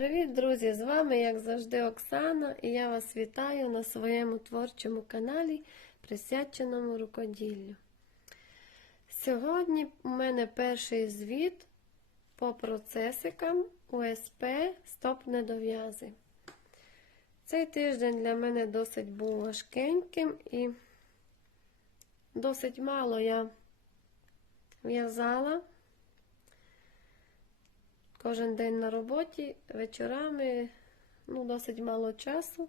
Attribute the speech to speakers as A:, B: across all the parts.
A: Привіт, друзі! З вами, як завжди, Оксана, і я вас вітаю на своєму творчому каналі, присвяченому рукоділлю. Сьогодні у мене перший звіт по процесикам УСП Стоп недов'язи. Цей тиждень для мене досить був важкеньким і досить мало я в'язала. Кожен день на роботі, вечорами ну, досить мало часу,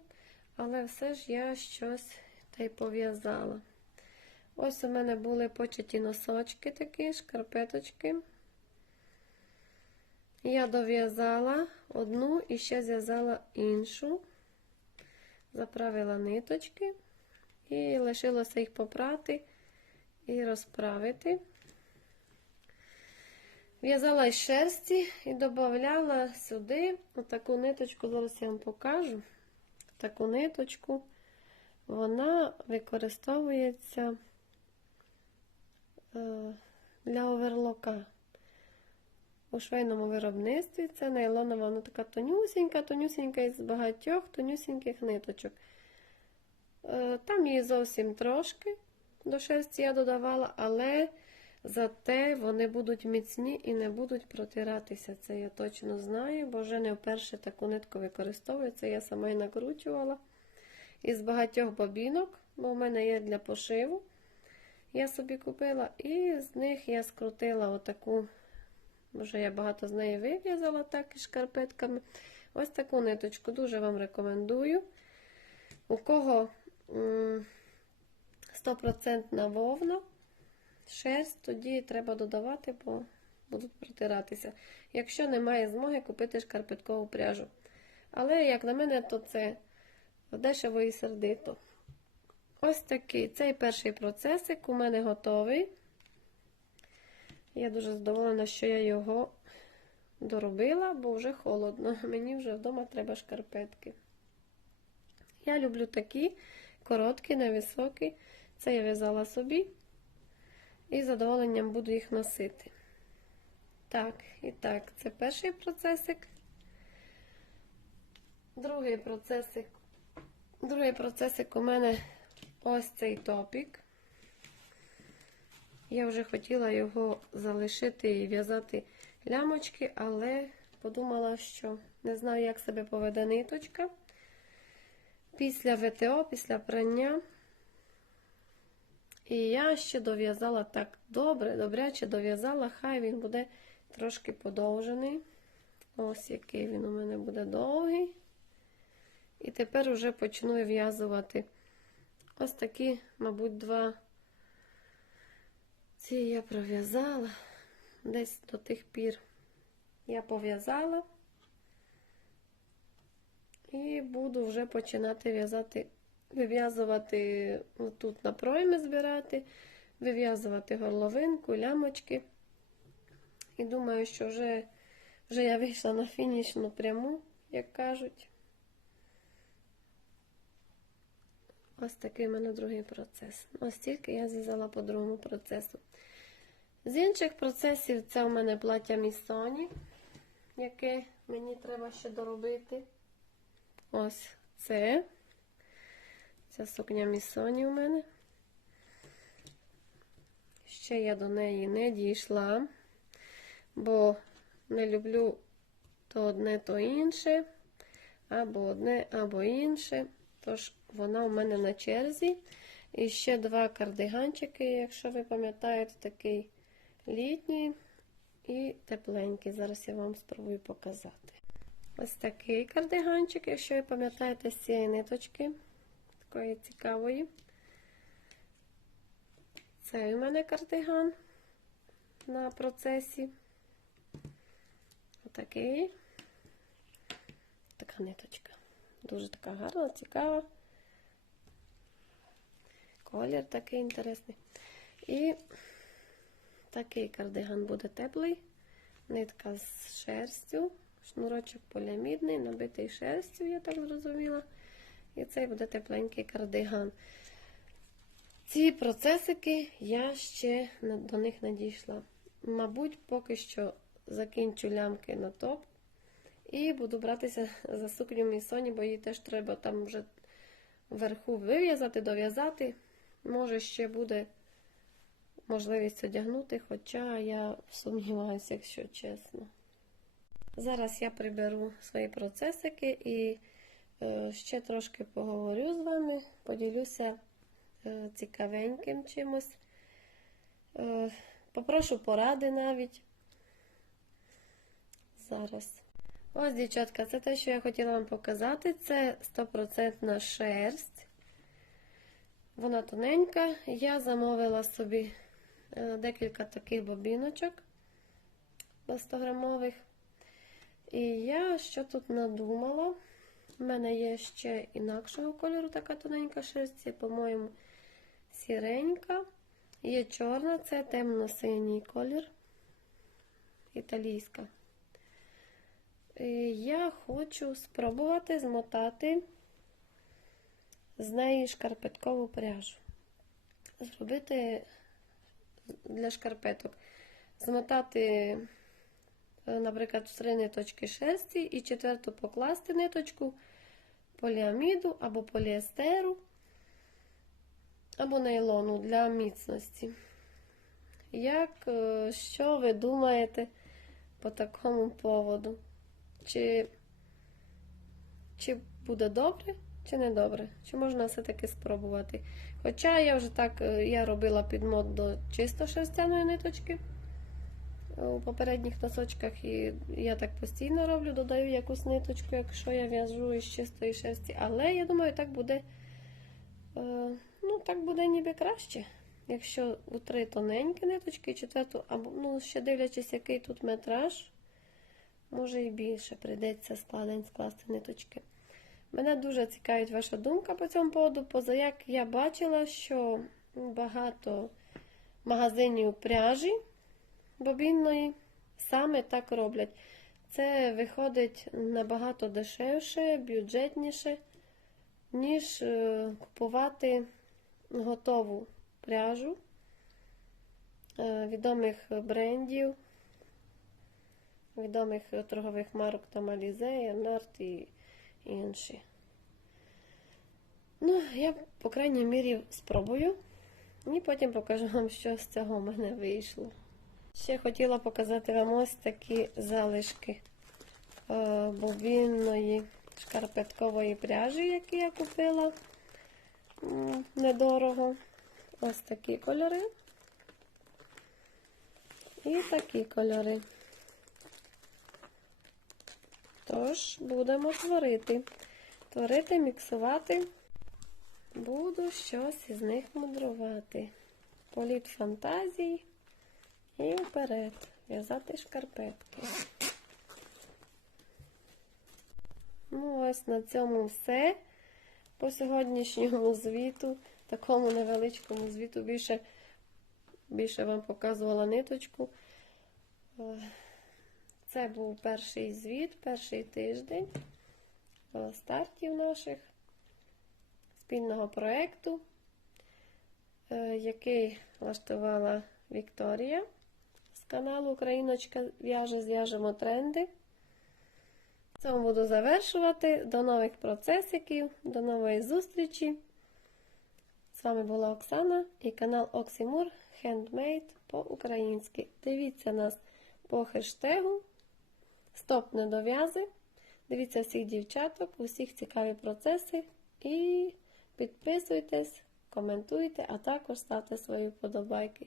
A: але все ж я щось та й пов'язала. Ось у мене були початі носочки такі, шкарпеточки. Я дов'язала одну і ще зв'язала іншу, заправила ниточки і лишилося їх попрати і розправити. В'язала із шерсті і додавала сюди отаку ниточку, зараз я вам покажу. Таку ниточку, вона використовується е, для оверлока. У швейному виробництві це нейлонова, вона така тонюсінька, тонюсінька із багатьох тонюсіньких ниточок. Е, Там її зовсім трошки до шерсті я додавала, але Зате вони будуть міцні і не будуть протиратися. Це я точно знаю, бо вже не вперше таку нитку використовую. Це я сама і накручувала із багатьох бобінок, бо в мене є для пошиву. Я собі купила, і з них я скрутила отаку, вже я багато з неї вив'язала так із шкарпетками. Ось таку ниточку дуже вам рекомендую. У кого 100% вовна шерсть, тоді треба додавати, бо будуть протиратися. Якщо немає змоги купити шкарпеткову пряжу. Але, як на мене, то це дешево і сердито. Ось такий цей перший процесик у мене готовий. Я дуже задоволена, що я його доробила, бо вже холодно. Мені вже вдома треба шкарпетки. Я люблю такі короткі, невисокі. Це я в'язала собі. І з задоволенням буду їх носити. Так, і так, це перший процесик. Другий процесик. Другий процесик у мене ось цей топік. Я вже хотіла його залишити і в'язати лямочки, але подумала, що не знаю, як себе поведе ниточка. Після ВТО, після прання. І я ще дов'язала так добре, добряче дов'язала, хай він буде трошки подовжений. Ось який він у мене буде довгий. І тепер вже почну в'язувати ось такі, мабуть, два. Ці я пров'язала десь до тих пір я пов'язала і буду вже починати в'язати вив'язувати тут на пройми збирати, вив'язувати горловинку, лямочки. І думаю, що вже, вже я вийшла на фінішну пряму, як кажуть. Ось такий в мене другий процес. Ось тільки я зв'язала по другому процесу. З інших процесів це у мене плаття Місоні, яке мені треба ще доробити. Ось це. Ця сукня Місоні у мене. Ще я до неї не дійшла, бо не люблю то одне, то інше, або одне, або інше. Тож вона у мене на черзі. І ще два кардиганчики, якщо ви пам'ятаєте, такий літній і тепленький. Зараз я вам спробую показати. Ось такий кардиганчик, якщо ви пам'ятаєте з цієї ниточки такої цікавої. Це у мене кардиган на процесі. Отакий. Така ниточка. Дуже така гарна, цікава. Колір такий інтересний. І такий кардиган буде теплий. Нитка з шерстю, шнурочок поліамідний, набитий шерстю, я так зрозуміла. І цей буде тепленький кардиган. Ці процесики я ще до них не дійшла. Мабуть, поки що закінчу лямки на топ І буду братися за сукню мій Соні, бо їй теж треба там вже вверху вив'язати, дов'язати. Може, ще буде можливість одягнути, хоча я сумніваюся, якщо чесно. Зараз я приберу свої процесики і ще трошки поговорю з вами, поділюся е, цікавеньким чимось. Е, попрошу поради навіть. Зараз. Ось, дівчатка, це те, що я хотіла вам показати. Це 100% шерсть. Вона тоненька. Я замовила собі е, декілька таких бобіночок 100 грамових. І я що тут надумала? У мене є ще інакшого кольору така тоненька шерсть, це, по-моєму, сіренька. Є чорна, це темно-синій колір. Італійська. І я хочу спробувати змотати з неї шкарпеткову пряжу. Зробити для шкарпеток. Змотати, е, наприклад, три ниточки шерсті і четверту покласти ниточку поліаміду або поліестеру, або нейлону для міцності. Як, е, що ви думаєте по такому поводу? Чи, чи буде добре, чи не добре? Чи можна все-таки спробувати? Хоча я вже так е, я робила підмот до чисто шерстяної ниточки у попередніх носочках, і я так постійно роблю, додаю якусь ниточку, якщо я в'яжу із чистої шерсті. Але я думаю, так буде, е, ну, так буде ніби краще. Якщо у три тоненькі ниточки, четверту, або ну, ще дивлячись, який тут метраж. Може і більше прийдеться складень скласти ниточки. Мене дуже цікавить ваша думка по цьому поводу, поза як я бачила, що багато магазинів пряжі бобінної саме так роблять. Це виходить набагато дешевше, бюджетніше, ніж е, купувати готову пряжу е, відомих брендів відомих торгових марок там Алізея, Нарт і інші. Ну, я, по крайній мірі, спробую. І потім покажу вам, що з цього в мене вийшло. Ще хотіла показати вам ось такі залишки е, бобінної шкарпеткової пряжі, які я купила недорого. Ось такі кольори. І такі кольори. Тож, будемо творити. Творити, міксувати. Буду щось із них мудрувати. Політ фантазій і вперед. В'язати шкарпетки. Ну, ось на цьому все. По сьогоднішньому звіту, такому невеличкому звіту, більше, більше вам показувала ниточку. Е, це був перший звіт, перший тиждень е, стартів наших спільного проєкту, е, який влаштувала Вікторія каналу Україночка в'яже, зв'яжемо тренди. Цьому буду завершувати. До нових процесиків, до нової зустрічі. З вами була Оксана і канал Оксімур Handmade по-українськи. Дивіться нас по хештегу. Стоп недов'язи. Дивіться всіх дівчаток, усіх цікаві процеси. І підписуйтесь, коментуйте, а також ставте свої вподобайки.